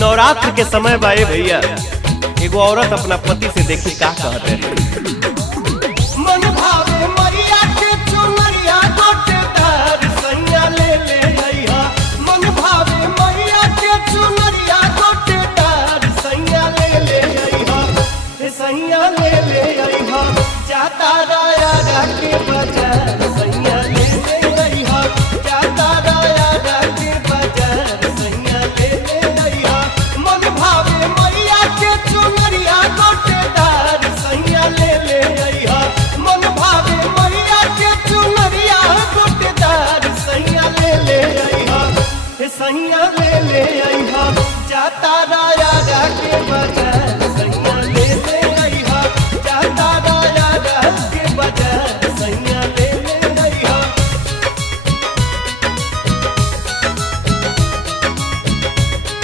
नवरात्र के समय बाए भैया एगो औरत अपना पति से देखी का कहते हैं।